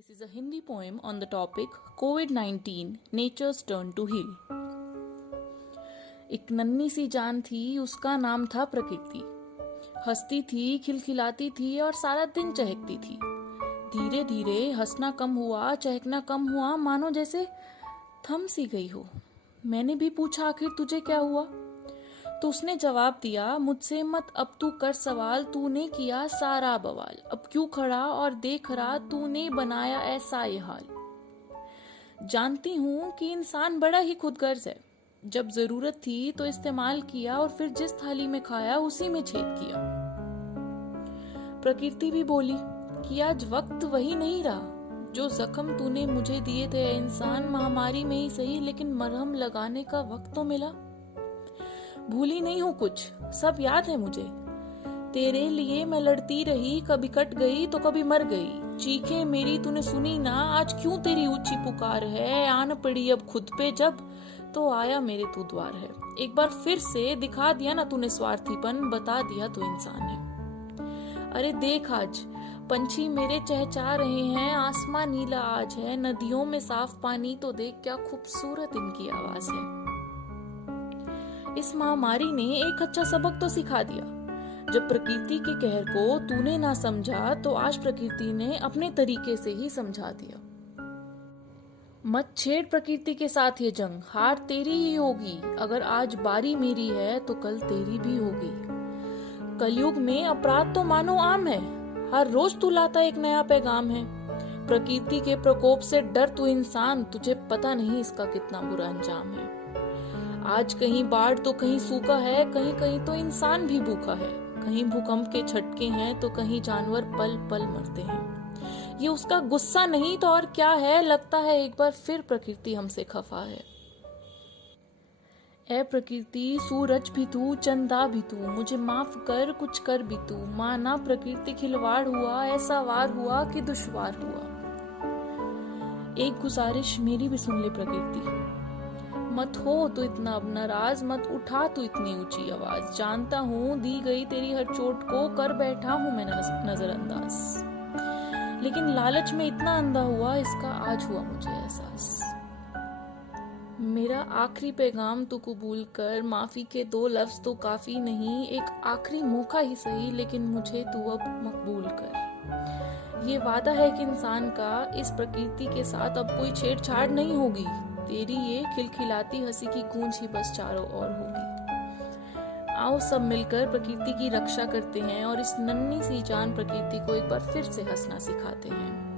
This is a Hindi poem on the topic COVID-19 Nature's Turn to Heal. एक नन्ही सी जान थी, उसका नाम था प्रकृति। हंसती थी, खिलखिलाती थी और सारा दिन चहकती थी। धीरे धीरे हंसना कम हुआ, चहकना कम हुआ, मानो जैसे थम सी गई हो। मैंने भी पूछा, आखिर तुझे क्या हुआ? तो उसने जवाब दिया, मुझसे मत अब तू कर सवाल, तूने किया सारा बवाल। अब क्यों खड़ा और देख रहा, तूने बनाया ऐसा ये हाल। जानती हूं कि इंसान बड़ा ही खुदगर्ज है। जब जरूरत थी तो इस्तेमाल किया और फिर जिस थाली में खाया उसी में छेद किया। प्रकृति भी बोली कि आज वक्त वही नहीं रहा। जो जख्म तूने मुझे दिए थे इंसान, महामारी में ही सही, लेकिन मरहम लगाने का वक्त तो मिला। भूली नहीं हूँ कुछ, सब याद है मुझे। तेरे लिए मैं लड़ती रही, कभी कट गई तो कभी मर गई। चीखें मेरी तूने सुनी ना, आज क्यों तेरी ऊंची पुकार है। आन पड़ी अब खुद पे जब, तो आया मेरे तू द्वार है। एक बार फिर से दिखा दिया ना तूने स्वार्थीपन, बता दिया तू इंसान है। अरे देख आज पंछी मेरे चहचहा रहे हैं, आसमां नीला आज है। नदियों में साफ पानी तो देख, क्या खूबसूरत इनकी आवाज है। इस महामारी ने एक अच्छा सबक तो सिखा दिया। जब प्रकृति के कहर को तूने ना समझा, तो आज प्रकृति ने अपने तरीके से ही समझा दिया। मत छेड़ प्रकृति के साथ ये जंग, हार तेरी ही होगी। अगर आज बारी मेरी है तो कल तेरी भी होगी। कलयुग में अपराध तो मानो आम है, हर रोज तू लाता एक नया पैगाम है। प्रकृति के प्रकोप से डर तू इंसान, तुझे पता नहीं इसका कितना बुरा अंजाम है। आज कहीं बाढ़ तो कहीं सूखा है, कहीं कहीं तो इंसान भी भूखा है। कहीं भूकंप के झटके हैं तो कहीं जानवर पल पल मरते हैं। ये उसका गुस्सा नहीं तो और क्या है, लगता है एक बार फिर प्रकृति हमसे खफा है। ऐ प्रकृति सूरज भी तू, चंदा भी तू, मुझे माफ कर कुछ कर भी तू। माना प्रकृति खिलवाड़ हुआ, ऐसा वार हुआ कि दुश्वार हुआ। एक गुजारिश मेरी भी सुन ले प्रकृति, मत हो तो इतना अब नाराज, मत उठा तो इतनी ऊंची आवाज। जानता हूँ दी गई तेरी हर चोट को कर बैठा हूँ मैं नजरअंदाज, लेकिन लालच में इतना अंधा हुआ, इसका आज हुआ मुझे एहसास। मेरा आखिरी पैगाम तू कबूल कर, माफी के 2 लफ्ज तो काफी नहीं, एक आखिरी मौका ही सही, लेकिन मुझे तू अब मकबूल कर। ये वादा है कि इंसान का इस प्रकृति के साथ अब कोई छेड़छाड़ नहीं होगी। तेरी ये खिलखिलाती हंसी की गूंज ही बस चारों ओर होगी। आओ सब मिलकर प्रकृति की रक्षा करते हैं और इस नन्ही सी जान प्रकृति को एक बार फिर से हंसना सिखाते हैं।